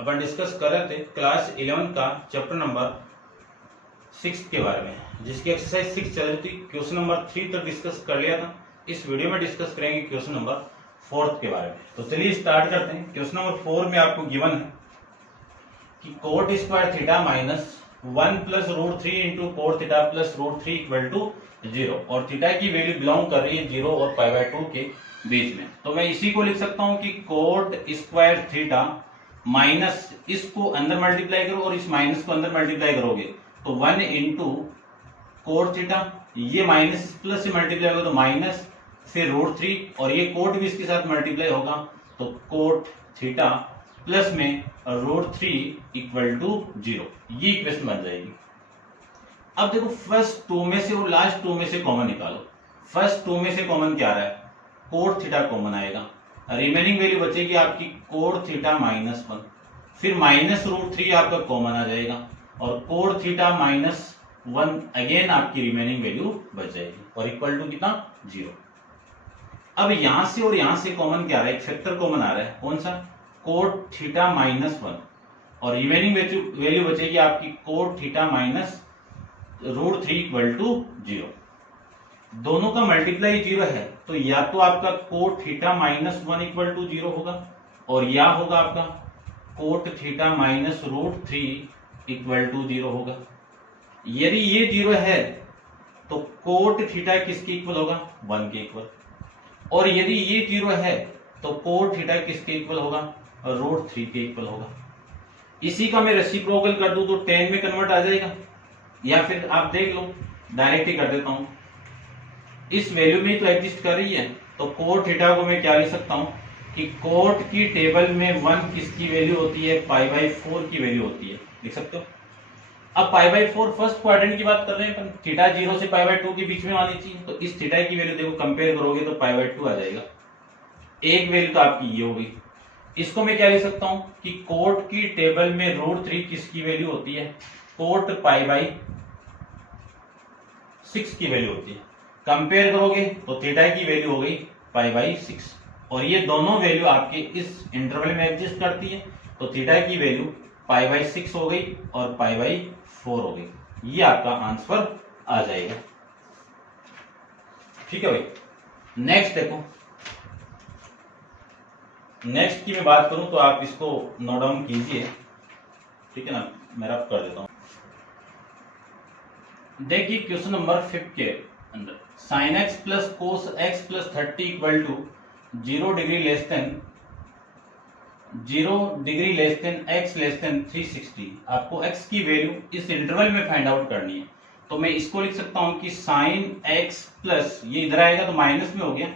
अपन discuss कर रहे थे क्लास 11 का चैप्टर नंबर 6 के बारे में, जिसकी एक्सरसाइज 6 चल रही थी। क्वेश्चन नंबर 3 तक डिस्कस कर लिया था। इस वीडियो में डिस्कस करेंगे क्वेश्चन नंबर 4 के बारे में। तो चलिए स्टार्ट करते हैं। क्वेश्चन नंबर 4 में आपको गिवन है कि cot square theta minus 1 plus root 3 into cot theta plus root 3 equal to 0, और थीटा की वैल्यू बिलोंग कर रही है 0 और पाई बाय 2 के बीच में। तो मैं इसी को लिख सकता हूं कि कोट स्क्वायर थीटा माइनस, इसको अंदर मल्टीप्लाई करो और इस माइनस को अंदर मल्टीप्लाई करोगे तो 1 इंटू कोट थीटा, ये माइनस प्लस से मल्टीप्लाई होगा तो माइनस, फिर रूट 3 और ये कोट भी इसके साथ मल्टीप्लाई होगा तो कोट थीटा प्लस में रूट 3 इक्वल टू 0। ये इक्वेशन बन जाएगी। अब देखो फर्स्ट 2 में से और लास्ट 2 में से कॉमन निकालो। फर्स्ट 2 में से कॉमन क्या आ रहा है? कोट थीटा कॉमन आएगा, रिमेनिंग वैल्यू बचेगी आपकी कोट थीटा माइनस 1, फिर माइनस रूट 3 आपका कॉमन आ जाएगा और कोट थीटा माइनस 1 अगेन आपकी रिमेनिंग वैल्यू बच जाएगी और इक्वल टू कितना? 0। अब यहां से और यहां से कॉमन क्या आ रहा है? एक फैक्टर कॉमन आ रहा है, कौन सा? कोट थीटा माइनस 1, और रिमेनिंग वैल्यू बचेगी आपकी cot theta minus root 3 equal to 0। दोनों का मल्टीप्लाई 0 है तो या तो आपका cot theta minus 1 equal to 0 होगा और या होगा आपका cot theta minus root 3 equal to 0 होगा। यदि ये 0 है तो कोट थीटा किसके इक्वल होगा? 1 के इक्वल, और यदि ये 0 है तो कोट थीटा किसके इक्वल होगा? रूट 3 के इक्वल होगा। इसी का मैं रेसिप्रोकल कर दूं तो 10 में कन्वर्ट आ जाएगा, या फिर आप देख लो डायरेक्ट ही कर देता हूं। इस वैल्यू में तो एग्जिस्ट कर रही है तो कोट थीटा को मैं क्या लिख सकता हूं कि कोट की टेबल में 1 किसकी वैल्यू होती है? पाई बाय 4 की वैल्यू होती है, लिख सकते हो। अब पाई बाय 4 फर्स्ट क्वाड्रेंट की बात कर रहे हैं, थीटा 0 से पाई बाय 2 के बीच में आनी चाहिए, तो इस थीटा की वैल्यू देखो कंपेयर करोगे तो पाई बाय 2 आ जाएगा। एक वैल्यू तो आपकी ये हो गई। इसको मैं क्या लिख सकता हूं कि कोट की टेबल में रूट 3 किसकी वैल्यू होती है? कोट पाई बाय 6 की वैल्यू होती है। कंपेयर करोगे तो थीटा की वैल्यू हो गई पाई बाय 6, और ये दोनों वैल्यू आपके इस इंटरवल में एग्जिस्ट करती है तो थीटा की वैल्यू पाई बाय 6 हो गई और पाई बाय 4 हो गई। ये आपका आंसर आ जाएगा। ठीक है भाई। नेक्स्ट देखो, नेक्स्ट की मैं बात करूं तो आप इसको नोट डाउन कीजिए, ठीक है ना। मैं रब कर देता हूं। देखिए क्वेश्चन नंबर 5 के अंदर sine x plus cos x plus 30 equal to 0 degree less than x less than 360। आपको एक्स की वैल्यू इस इंटरवल में फाइंड आउट करनी है। तो मैं इसको लिख सकता हूं कि साइन एक्स प्लस, ये इधर आएगा तो माइनस में हो गया,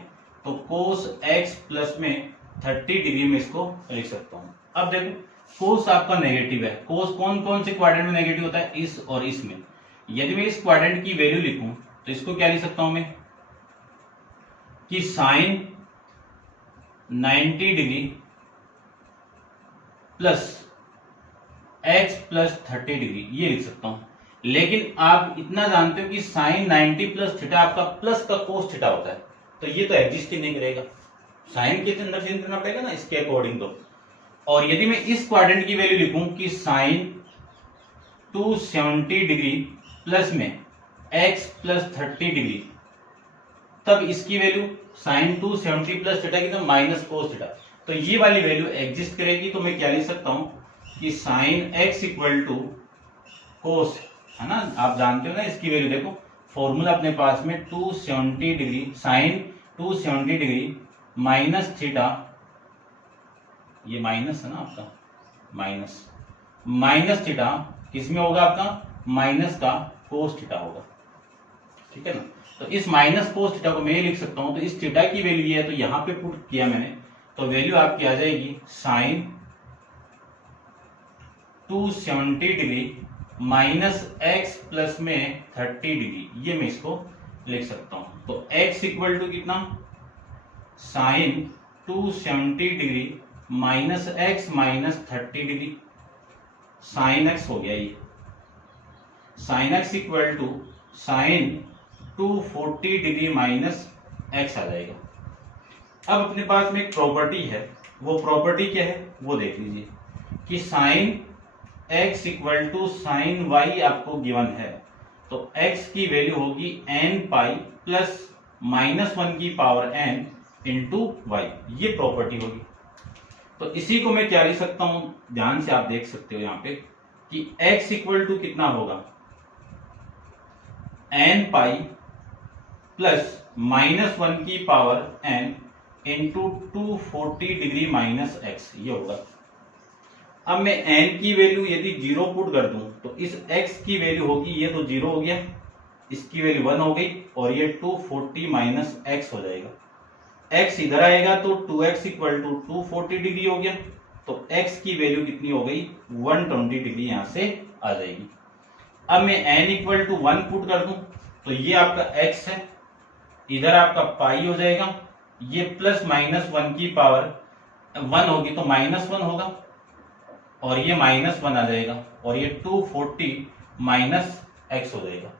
तो कोस एक्स प्लस में 30 डिग्री में इसको लिख सकता हूं। अब देखो कोस आपका नेगेटिव है। कोस कौन कौन से क्वाड्रेंट में नेगेटिव होता है? इस और इसमें। यदि मैं इस क्वाड्रेंट की वैल्यू लिखूं तो इसको क्या लिख सकता हूं मैं कि sine 90 degree plus x plus 30 degree, ये लिख सकता हूं। लेकिन आप इतना जानते हो कि साइन 90 प्लस थीटा आपका प्लस का कोस थीटा होता है, तो ये तो एग्जिस्ट ही नहीं करेगा। साइन के अंदर चेंज करना पड़ेगा ना इसके अकॉर्डिंग तो। और यदि मैं इस क्वाड्रेंट की वैल्यू लिखूं कि साइन 270 डिग्री प्लस में x प्लस 30 डिग्री, तब इसकी वैल्यू साइन 270 प्लस थीटा की तो माइनस कोस थीटा, तो ये वाली वैल्यू एग्जिस्ट करेगी। तो मैं क्या लिख सकता हूं कि साइन x इक्वल टू कोस, है ना, आप जानते हो ना इसकी वैल्यू। देखो फॉर्मूला अपने पास में 270 degree sine 270 degree minus theta, ये माइनस है ना आपका, माइनस थीटा किसमें होगा आपका? माइनस का कोस थीटा होगा, ठीक है ना। तो इस माइनस कोस थीटा को मैं लिख सकता हूं, तो इस थीटा की वैल्यू ये है तो यहां पे पुट किया मैंने, तो वैल्यू आपकी आ जाएगी sine 270 degree minus x plus में 30 डिग्री, ये मैं इसको लिख सकता हूं। तो x इक्वल टू कितना? Sine 270 degree minus X minus 30 degree, sine X हो गया ये। Sine X equal to sine 240 degree minus X आ जाएगा। अब अपने पास में एक प्रॉपर्टी है, वो प्रॉपर्टी क्या है वो देख लीजिए। कि sine x equal to sine y आपको गिवन है, तो x की वैल्यू होगी n पाई प्लस -1 की पावर n इंटू वाई, ये प्रॉपर्टी होगी। तो इसी को मैं क्या लिख सकता हूं, ध्यान से आप देख सकते हो यहां पे कि x इक्वल टू कितना होगा, n पाई प्लस -1 की power n into 240 degree minus x, ये होगा। अब मैं n की वैल्यू यदि 0 पुट कर दूं तो इस x की वैल्यू होगी, ये तो 0 हो गया, इसकी वैल्यू 1 हो गई और ये 240 माइनस x हो जाएगा। x इधर आएगा तो 2x इक्वल टू 240 डिग्री हो गया, तो x की वैल्यू कितनी हो गई, 120 डिग्री यहां से आ जाएगी। अब मैं n इक्वल टू 1 पुट कर दूं तो ये आपका x है, इधर आपका पाई हो जाएगा, ये प्लस -1 की पावर 1 होगी तो -1 होगा और ये -1 आ जाएगा और ये 240 माइनस x हो जाएगा।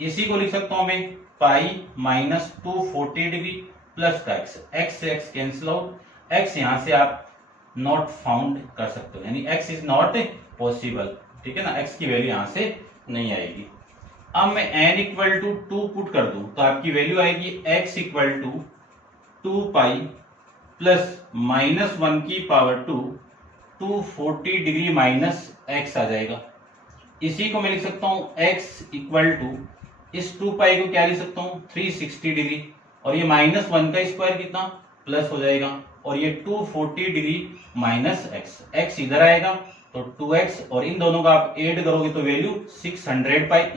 इसी को लिख सकता हूं मैं पाई माइनस 240 डिग्री प्लस का x से x कैंसिल आउट, x यहां से आप नॉट फाउंड कर सकते हो, यानी x इज नॉट पॉसिबल, ठीक है ना, x की वैल्यू यहां से नहीं आएगी। अब मैं n इक्वल टू 2 पुट कर दूं तो आपकी वैल्यू आएगी x equal to 2 pi plus -1 की पावर 240 डिग्री माइनस x आ जाएगा। इसी को मैं लिख सकता हूं x इक्वल टू, इस 2 पाई को क्या लिख सकता हूं 360 डिग्री और ये -1 का स्क्वायर कितना प्लस हो जाएगा और ये 240 डिग्री माइनस x इधर आएगा तो 2x और इन दोनों का आप ऐड करोगे तो वैल्यू 600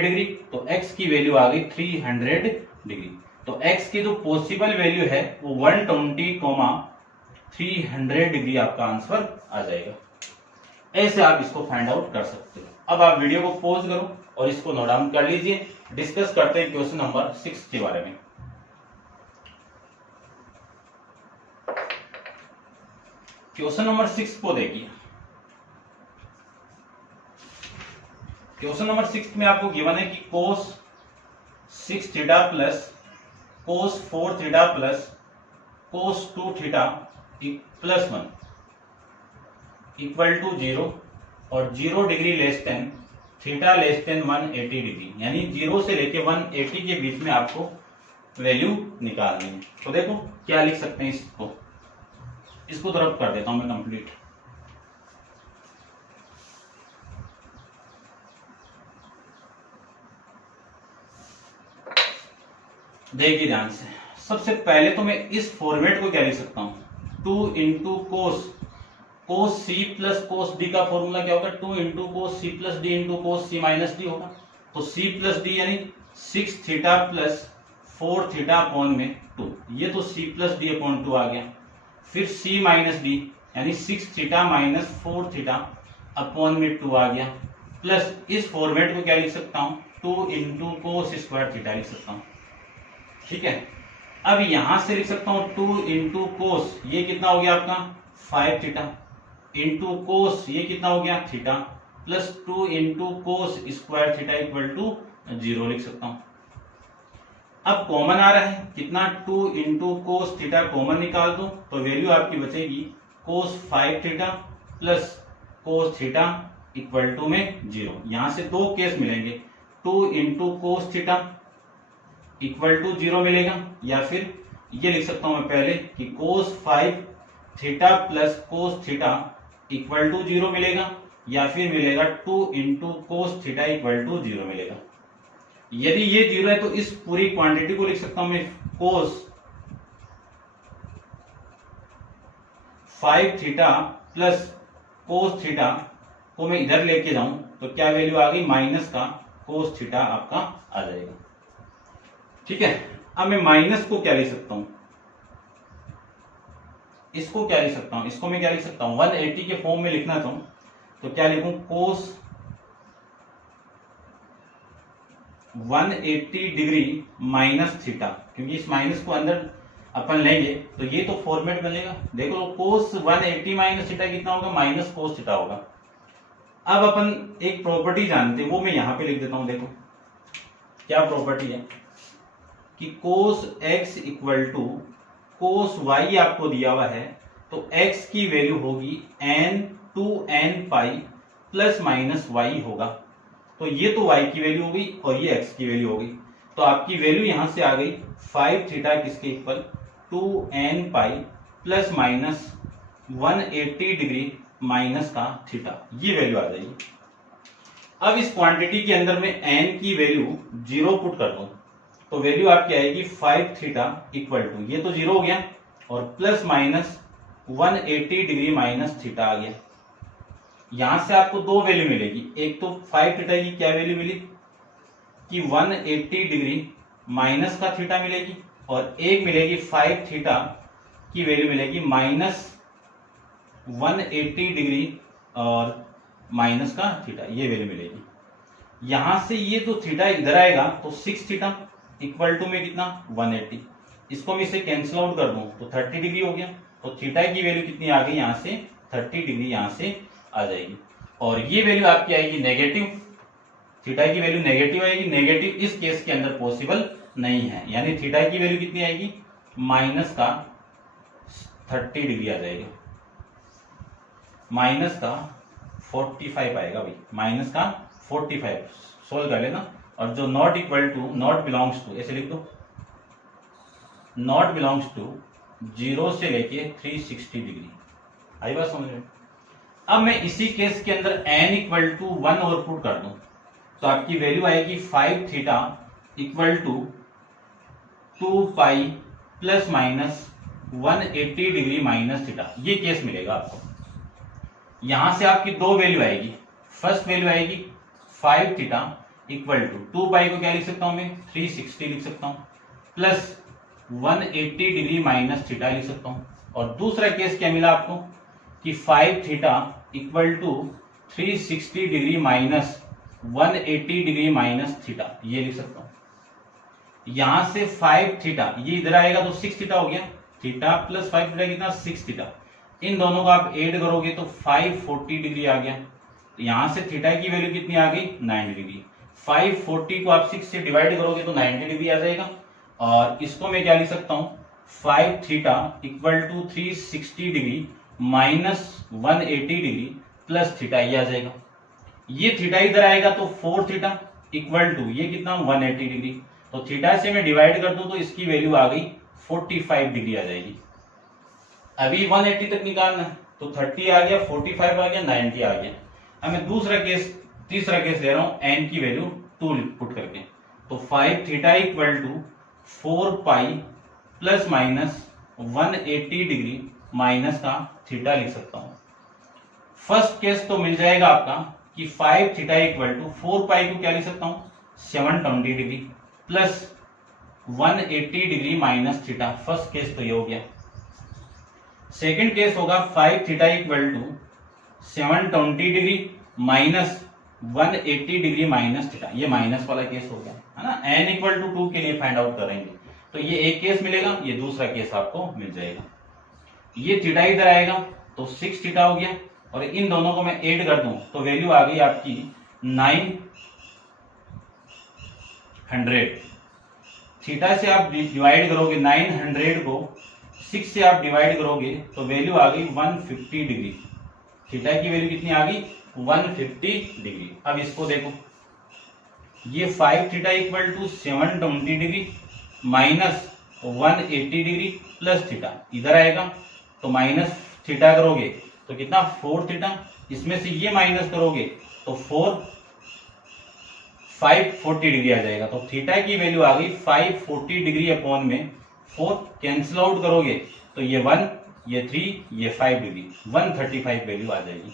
डिग्री, तो x की वैल्यू आ गई 300 डिग्री। तो x की जो पॉसिबल वैल्यू है वो 120, 300 डिग्री आपका आंसर आ जाएगा। ऐसे आप इसको फाइंड आउट कर सकते हो। अब आप वीडियो को पॉज करो और इसको नोट डाउन कर लीजिए। डिस्कस करते हैं क्वेश्चन नंबर 6 के बारे में। क्वेश्चन नंबर 6 को देखिए। क्वेश्चन नंबर 6 में आपको गिवन है कि cos 6 theta plus cos 4 theta plus cos 2 theta plus 1 equal to 0 और 0 degree less than theta less than 180 degree, यानी 0 से लेके 180 के बीच में आपको वैल्यू निकालनी है। तो देखो क्या लिख सकते हैं, इसको तरफ कर देता हूं मैं कंप्लीट। देखिए ध्यान से, सबसे पहले तो मैं इस फॉर्मेट को क्या लिख सकता हूं, 2 into cos C plus cos D का फॉर्मूला क्या होगा, 2 into cos C plus D into cos C minus D होगा। तो सी प्लस डी यानी 6 थीटा प्लस 4 थीटा अपॉन में 2, ये तो सी प्लस डी अपॉन 2 आ गया। फिर सी माइनस डी यानी 6 थीटा माइनस 4 थीटा अपॉन में 2 आ गया, प्लस इस फॉर्मेट को क्या लिख सकता हूं, 2 इंटू कोस स्क्वायर थीटा लिख सकता हूं, ठीक है। अब यहां से लिख सकता हूं 2 इंटू कोस, ये कितना हो गया आपका 5 थीटा, इंटू कोस ये कितना हो गया theta, plus 2 into cos square theta equal to 0 लिख सकता हूं। अब कॉमन आ रहा है कितना, 2 इंटू कोस थीटा कॉमन निकाल दो तो वैल्यू आपकी बचेगी cos 5 theta plus cos theta equal to में 0। यहां से दो केस मिलेंगे, 2 into cos theta equal to 0 मिलेगा, या फिर ये लिख सकता हूं मैं पहले कि cos 5 theta plus cos theta equal to 0 मिलेगा, या फिर मिलेगा 2 into cos theta equal to 0 मिलेगा। यदि ये 0 है तो इस पूरी क्वांटिटी को लिख सकता हूं मैं कोस 5 थीटा प्लस कोस थीटा को मैं इधर लेके जाऊं तो क्या वैल्यू आ गई, माइनस का कोस थीटा आपका आ जाएगा, ठीक है। अब मैं माइनस को क्या लिख सकता हूं, इसको क्या लिख सकता हूं, इसको मैं क्या लिख सकता हूं 180 के फॉर्म में लिखना चाहूं तो क्या लिखूं, कोस 180 डिग्री माइनस थीटा, क्योंकि इस माइनस को अंदर अपन लेंगे तो ये तो फॉर्मेट बनेगा। देखो कोस 180 माइनस थीटा कितना होगा, माइनस कोस थीटा होगा। अब अपन एक प्रॉपर्टी जानते हैं, वो मैं यहां पे लिख देता हूं। देखो क्या प्रॉपर्टी है कि cos x equal to cos y आपको दिया हुआ है, तो x की वैल्यू होगी n 2n पाई प्लस माइनस y होगा। तो ये तो y की वैल्यू हो गई और ये x की वैल्यू हो गई। तो आपकी वैल्यू यहां से आ गई 5 थीटा किसके इक्वल 2n पाई प्लस माइनस 180 डिग्री माइनस का थीटा, ये वैल्यू आ जाएगी। अब इस क्वांटिटी के अंदर में n की वैल्यू 0 पुट कर दूं तो वैल्यू आपकी आएगी 5 थीटा इक्वल टू, ये तो 0 हो गया और plus minus 180 degree minus theta आ गया। यहां से आपको दो वैल्यू मिलेगी, एक तो 5 थीटा की क्या वैल्यू मिली कि 180 डिग्री माइनस का थीटा मिलेगी और एक मिलेगी 5 थीटा की वैल्यू मिलेगी माइनस 180 डिग्री और माइनस का थीटा, ये वैल्यू मिलेगी। यहां से ये तो थीटा इधर आएगा तो 6 थीटा इक्वल टू में कितना 180, इसको मैं इसे कैंसिल आउट कर दूं तो 30 डिग्री हो गया। तो थीटा की वैल्यू कितनी आ गई, यहां से 30 डिग्री यहां से आ जाएगी और ये वैल्यू आपकी आएगी नेगेटिव, थीटा की वैल्यू नेगेटिव आएगी। नेगेटिव इस केस के अंदर पॉसिबल नहीं है, यानी थीटा की वैल्यू कितनी आएगी माइनस का 30 डिग्री आ जाएगा, माइनस का 45 आएगा भाई, माइनस का 45 सोल्व कर लेना। और जो not equal to not belongs to, ऐसे लिख दो, नॉट बिलोंग्स टू 0 से लेके 360 डिग्री। आई बात समझ में? अब मैं इसी केस के अंदर n इक्वल टू 1 और पुट कर दूं तो आपकी वैल्यू आएगी 5 theta equal to 2 pi plus minus 180 degree minus theta, ये केस मिलेगा आपको। यहां से आपकी दो वैल्यू आएगी, फर्स्ट वैल्यू आएगी 5 थीटा इक्वल टू 2 पाई को क्या लिख सकता हूं मैं 360 लिख सकता हूं प्लस 180 डिग्री माइनस थीटा लिख सकता हूं। और दूसरा केस क्या मिला आपको कि 5 theta equal to 360 degree minus 180 degree minus theta, ये लिख सकता हूं। यहां से 5 थीटा ये इधर आएगा तो 6 थीटा हो गया, थीटा प्लस 5 थीटा कितना 6 थीटा, इन दोनों को आप ऐड करोगे तो 540 डिग्री आ गया। तो यहां से थीटा की वैल्यू कितनी आ गई 90 डिग्री। 540 को आप 6 से डिवाइड करोगे तो 90 डिग्री आ जाएगा और इसको मैं क्या लिख सकता हूं 5 theta equal to 360 degree minus 180 degree plus theta, ये आ जाएगा। ये थीटा इधर आएगा तो 4 थीटा इक्वल टू ये कितना 180 डिग्री, तो थीटा से मैं डिवाइड कर दूं तो इसकी वैल्यू आ गई 45 डिग्री आ जाएगी। अभी 180 तक निकालना है तो 30 आ गया, 45 आ गया, 90 आ गया। अब मैं तीसरा केस ले रहा हूं n की वैल्यू 2 पुट करके, तो 5 theta equal to 4 pi plus minus 180 degree minus का थीटा लिख सकता हूं। फर्स्ट केस तो मिल जाएगा आपका कि 5 थीटा इक्वल टू 4 पाई को क्या लिख सकता हूं 720 degree plus 180 degree minus theta, first case तो ये हो गया। सेकेंड केस होगा 5 theta equal to 720 degree minus 180 degree minus theta, ये माइनस वाला केस हो गया है ना। n इक्वल टू 2 के लिए फाइंड आउट करेंगे तो ये एक केस मिलेगा, ये दूसरा केस आपको मिल जाएगा। ये थीटा इधर आएगा तो 6 थीटा हो गया और इन दोनों को मैं ऐड कर दूं तो वैल्यू आ गई आपकी 900। थीटा से आप डिवाइड करोगे 900 को 6 से आप डिवाइड करोगे तो वैल्यू आ गई 150 डिग्री। थीटा की वैल्यू कितनी आ गई 150 डिग्री। अब इसको देखो, ये 5 theta equal to 720 degree minus 180 degree plus theta इधर आएगा तो माइनस थीटा करोगे तो कितना 4 थीटा, इसमें से ये माइनस करोगे तो 540 डिग्री आ जाएगा। तो थीटा की वैल्यू आ गई 540 डिग्री अपॉन में 4 कैंसिल आउट करोगे तो ये 1 ये 3 ये 5 डिग्री 135 वैल्यू आ जाएगी।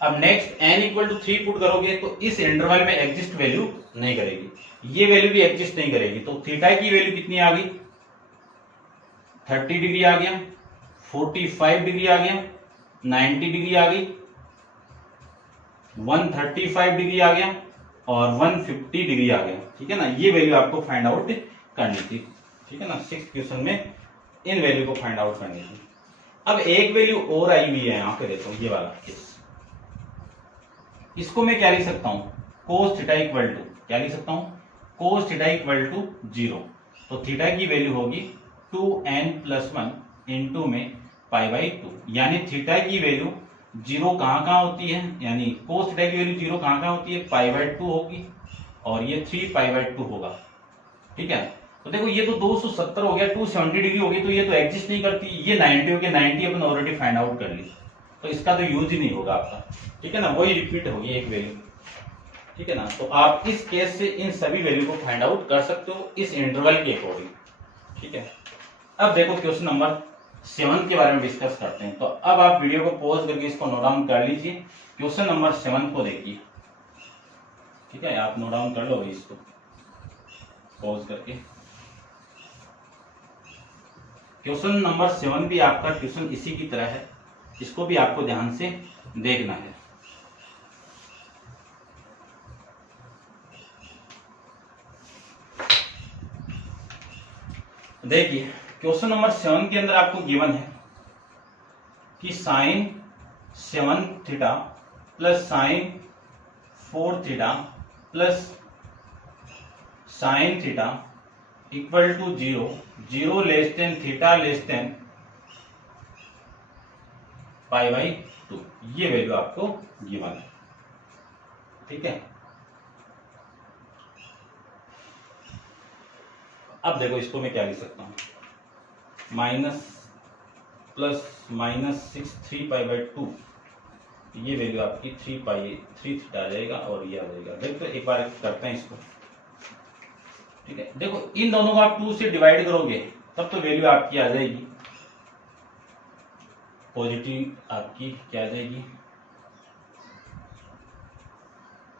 अब next n equal to 3 put करोगे तो इस इंटरवल में एग्जिस्ट वैल्यू नहीं करेगी, ये वैल्यू भी एग्जिस्ट नहीं करेगी। तो थीटा की वैल्यू कितनी आ गई 30 डिग्री आ गया, 45 डिग्री आ गया, 90 डिग्री आ गई, 135 डिग्री आ गया और 150 डिग्री आ गया। ठीक है ना, ये वैल्यू आपको फाइंड आउट करनी थी। ठीक है ना, 6th क्वेश्चन में इन वैल्यू को फाइंड आउट करनी थी। अब एक वैल्यू और आई हुई है, यहां पे देखो ये वाला केस, इसको मैं क्या लिख सकता हूं cos थीटा इक्वल टू क्या लिख सकता हूं cos थीटा इक्वल टू 0। तो थीटा की वैल्यू होगी 2n+1 इंटू में π/2, यानी थीटा की वैल्यू जीरो कहाँ होती है, यानी कोस थीटा की वैल्यू जीरो कहाँ होती है, π/2 होगी और ये 3π/2 होगा। ठीक है, तो देखो ये तो 270 हो गया, 270 डिग्री हो गई, तो ये तो एग्जिस्ट नहीं करती। ये 90 हो गया, 90 अपन ऑलरेडी फाइंड आउट कर ली, तो इसका तो यूज ही नहीं होगा आपका। ठीक है ना, वही रिपीट होगी एक वैल्यू। ठीक है ना, तो आप इस केस से इन सभी वैल्यू को फाइंड आउट कर सकते हो इस इंटरवल के अकॉर्डिंग। ठीक है, अब देखो क्वेश्चन नंबर 7 के बारे में डिस्कस करते हैं। तो अब आप वीडियो को पॉज करके इसको नोट डाउन कर लीजिए, क्वेश्चन नंबर 7 को देखिए। ठीक है, आप नोट डाउन कर लो इसको पॉज करके। क्वेश्चन नंबर 7 भी आपका क्वेश्चन इसी की तरह है, इसको भी आपको ध्यान से देखना है। देखिए क्वेश्चन नंबर 7 के अंदर आपको गिवन है कि sine 7 theta plus sine 4 theta plus sine theta equal to 0, 0 less than theta less than π/2, ये वैल्यू आपको गिवन है। ठीक है, अब देखो इसको मैं क्या लिख सकता हूं, माइनस प्लस माइनस 6 3π/2, ये वैल्यू आपकी 3 थीटा आ जाएगा और ये आ जाएगा। देखो एक बार करते हैं इसको। ठीक है, देखो इन दोनों को आप 2 से डिवाइड करोगे तब तो वैल्यू आपकी आ जाएगी पॉजिटिव, आपकी क्या आ जाएगी,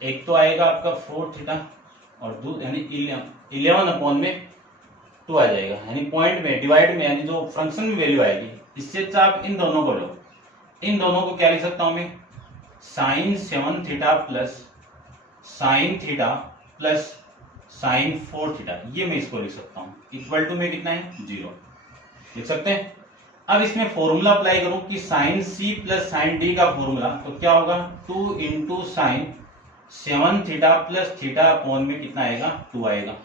एक तो आएगा आपका 4 थीटा और यानी 11/2 आ जाएगा, यानी पॉइंट में डिवाइड में, यानी जो फंक्शन में वैल्यू आएगी। इससे अच्छा आप इन दोनों को लो, इन दोनों को क्या लिख सकता हूं मैं, sine 7 theta plus sine theta plus sine 4 theta, ये मैं इसको लिख सकता हूं, इक्वल टू में कितना है 0 लिख सकते हैं। अब इसमें फॉर्मूला अप्लाई करूं कि sine C plus sine D का फॉर्मूला, तो क्या होगा 2 into sine 7 theta plus theta upon में कितना आएगा 2 आएगा,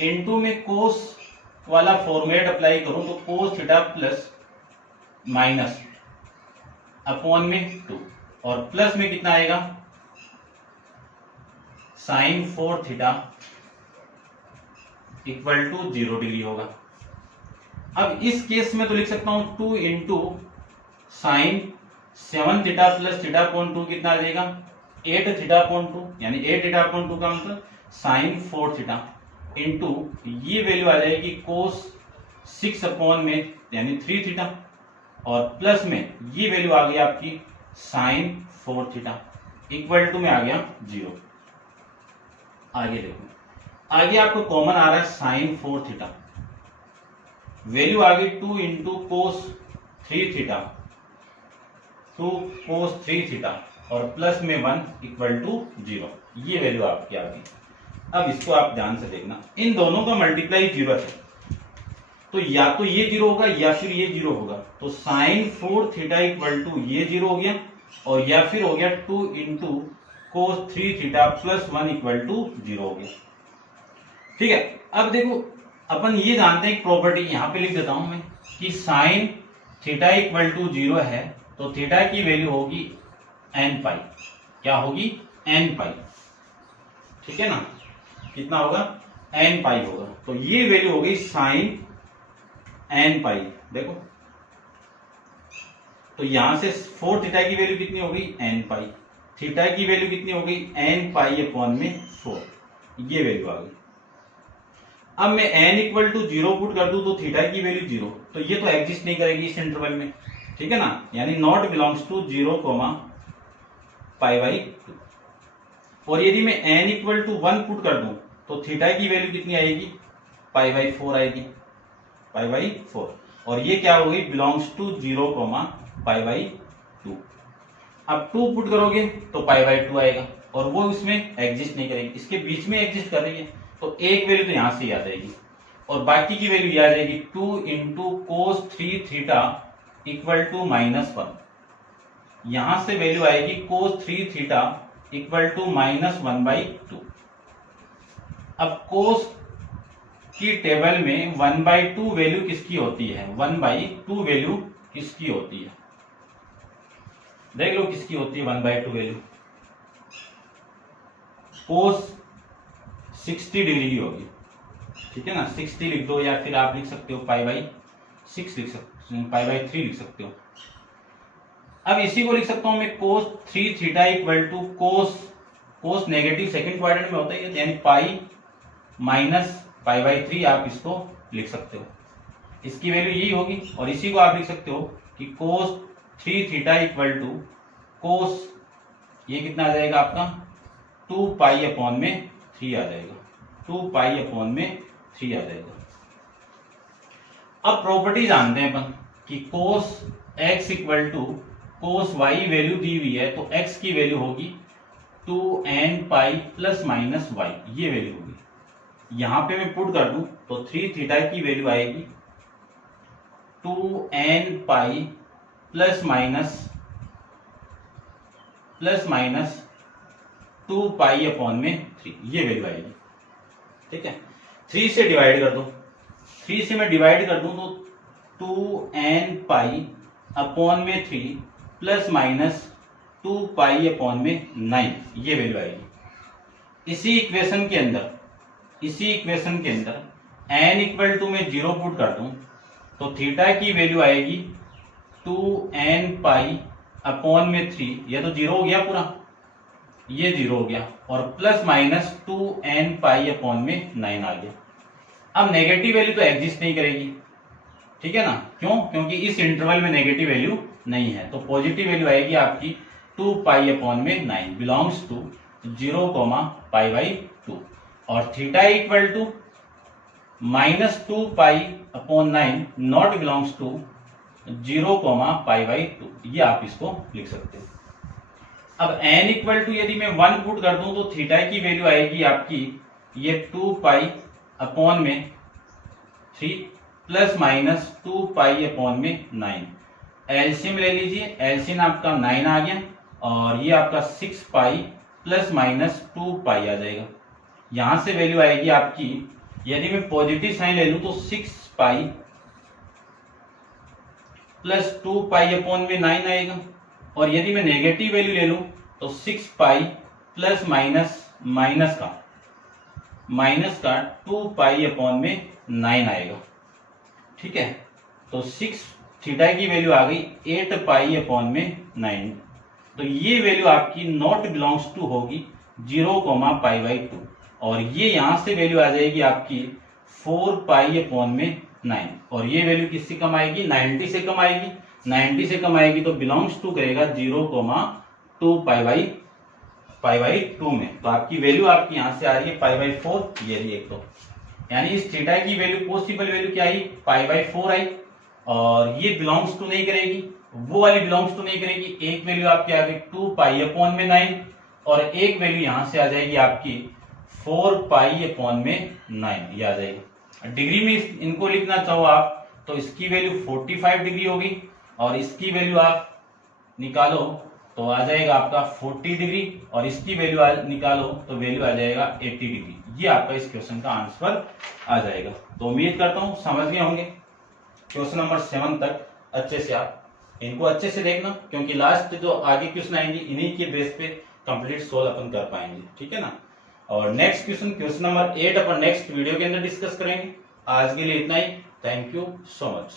इंटू में कोस वाला फॉर्मेट अप्लाई करूं तो cos theta plus minus upon में 2 और प्लस में कितना आएगा sine 4 theta equal to 0 degree होगा। अब इस केस में तो लिख सकता हूं 2 into sine 7 theta plus theta upon 2 कितना आ जाएगा 8 थीटा अपॉन 2, यानी 8 थीटा अपॉन 2 का मतलब साइन 4 थीटा इंटू ये वैल्यू आ जाएगी कोस 6 अपॉन में यानी 3 थीटा और प्लस में ये वैल्यू आ गई आपकी साइन 4 थीटा इक्वल टू में आ गया 0। आगे देखो, आगे आपको कॉमन आ रहा है साइन 4 थीटा, वैल्यू आ गई 2 इंटू कोस 3 थीटा, 2 कोस 3 थीटा और प्लस में 1 इक्वल टू 0, ये वैल्यू आपकी आ गई। अब इसको आप ध्यान से देखना, इन दोनों का मल्टीप्लाई 0 है तो या तो ये 0 होगा या फिर ये 0 होगा, तो साइन 4 थीटा इक्वल टू ये 0 हो गया और या फिर हो गया 2 into cos 3 theta plus 1 equal to 0 हो गया। ठीक है, अब देखो अपन ये जानते हैं प्रॉपर्टी, यहां पे लिख देता हूं मैं कि साइन थीटा इक्वल टू 0 है तो थीटा की वैल्यू होगी n पाई, क्या होगी n पाई। ठीक है ना, कितना होगा n पाई होगा, तो ये वैल्यू होगी साइन n पाई। देखो तो यहां से 4 थीटा की वैल्यू कितनी होगी n पाई, थीटा की वैल्यू कितनी होगी n पाई अपॉन में 4, ये वैल्यू आ गई। अब मैं n इक्वल टू 0 पुट कर दूं तो थीटा की वैल्यू 0, तो ये तो एग्जिस्ट नहीं करेगी इस इंटरवल में। ठीक है ना, यानी नॉट बिलोंग्स टू 0, π/2। और यदि मैं n इक्वल टू 1 पुट कर दूं तो थीटा की वैल्यू कितनी आएगी π/4 आएगी, π/4, और ये क्या होगी बिलोंग्स टू 0, π/2। अब 2 पुट करोगे तो π/2 आएगा और वो इसमें एग्जिस्ट नहीं करेगी, इसके बीच में एग्जिस्ट कर रही है, तो एक वैल्यू तो यहां से आ जाएगी और बाकी की वैल्यू आ जाएगी 2 into cos 3 theta equal to -1, यहां से वैल्यू आएगी कोस 3 थीटा इक्वल टू -1/2। अब कोस की टेबल में 1/2 वैल्यू किसकी होती है, 1/2 वैल्यू किसकी होती है, देख लो किसकी होती है 1/2 वैल्यू। कोस 60 डिग्री की होगी, ठीक है ना, 60 लिख दो, या फिर आप लिख सकते हो π/6 लिख सकते हो, π/3 लिख सकते हो। अब इसी को लिख सकता हूं मैं cos 3 theta equal to cos negative second quadrant में होता है, यानी पाई माइनस π/3 आप इसको लिख सकते हो, इसकी वैल्यू यही होगी। और इसी को आप लिख सकते हो कि कोस 3 थीटा इक्वल टू कोस, ये कितना आ जाएगा आपका 2π/3 आ जाएगा, 2π/3 आ जाएगा। अब प्रॉपर्टी जानते हैं अपन कि cos x equal to cos y value दी हुई है, तो x की वैल्यू होगी 2nπ प्लस माइनस y, ये वैल्यू होगी। यहां पे मैं पुट कर दूं तो 3 थीटा की वैल्यू आएगी 2nπ प्लस माइनस 2π/3, ये वैल्यू आएगी, ठीक है। 3 से डिवाइड कर दो, 3 से मैं डिवाइड कर दूं तो 2nπ/3 प्लस माइनस 2π/9, ये वैल्यू आएगी। इसी इक्वेशन के अंदर n इक्वल टू में 0 पुट कर दूं तो थीटा की वैल्यू आएगी 2nπ/3, ये तो 0 हो गया पूरा, ये 0 हो गया, और प्लस माइनस 2nπ/9 आ गया। अब नेगेटिव वैल्यू तो एग्जिस्ट नहीं करेगी, ठीक है ना, क्यों, क्योंकि इस इंटरवल में नेगेटिव वैल्यू नहीं है, तो पॉजिटिव वैल्यू आएगी आपकी 2π/9 बिलोंग्स टू 0π/2, और theta equal to minus 2π/9 not belongs to 0π/2, ये आप इसको लिख सकते हो। अब n इक्वल टू यदि मैं 1 पुट कर दूं तो थीटा की वैल्यू आएगी आपकी ये 2π/3 प्लस माइनस 2π/9। एलसीएम ले लीजिए, एलसीएम आपका 9 आ गया, और ये आपका 6π प्लस माइनस 2π आ जाएगा। यहां से वैल्यू आएगी आपकी, यदि मैं पॉजिटिव साइन ले लूं तो 6π प्लस 2π/9 आएगा, और यदि मैं नेगेटिव वैल्यू ले लूं तो 6π प्लस माइनस का 2π/9 आएगा, ठीक है। तो 6 थीटा की वैल्यू आ गई 8π/9, तो ये वैल्यू आपकी नॉट बिलोंग्स टू होगी 0π/2, और ये यहां से वैल्यू आ जाएगी आपकी 4π/9, और ये वैल्यू किससे कम आएगी, 90 से कम आएगी। 90 से कम आएगी तो बिलोंग्स टू करेगा 0,2π/2 में, तो आपकी वैल्यू आपकी यहां से आ रही है π/4, ये रही एक, तो यानी इस थीटा की वैल्यू पॉसिबल वैल्यू क्या आई, π/4 आई, और ये बिलोंग्स टू नहीं करेगी, वो वाली बिलोंग्स टू नहीं करेगी। एक वैल्यू आपकी आ गई 2π/9, और एक वैल्यू यहां से आ जाएगी आपकी 4π/9, ये आ जाएगी। डिग्री में इनको लिखना चाहो आप तो इसकी वैल्यू 45 डिग्री होगी, और इसकी वैल्यू आप निकालो तो आ जाएगा आपका 40 डिग्री, और इसकी वैल्यू निकालो तो वैल्यू आ जाएगा 80 डिग्री। ये आपका इस क्वेश्चन का आंसर आ जाएगा। तो उम्मीद करता हूं समझ गए होंगे क्वेश्चन नंबर 7 तक अच्छे से। आप इनको अच्छे से देखना, क्योंकि लास्ट जो आगे क्वेश्चन आएंगे इन्हीं के बेस पे कंप्लीट सोल्व अपन कर पाएंगे, ठीक है ना। और नेक्स्ट क्वेश्चन नंबर 8 अपन नेक्स्ट वीडियो के अंदर डिस्कस करेंगे। आज के लिए इतना ही, थैंक यू सो मच।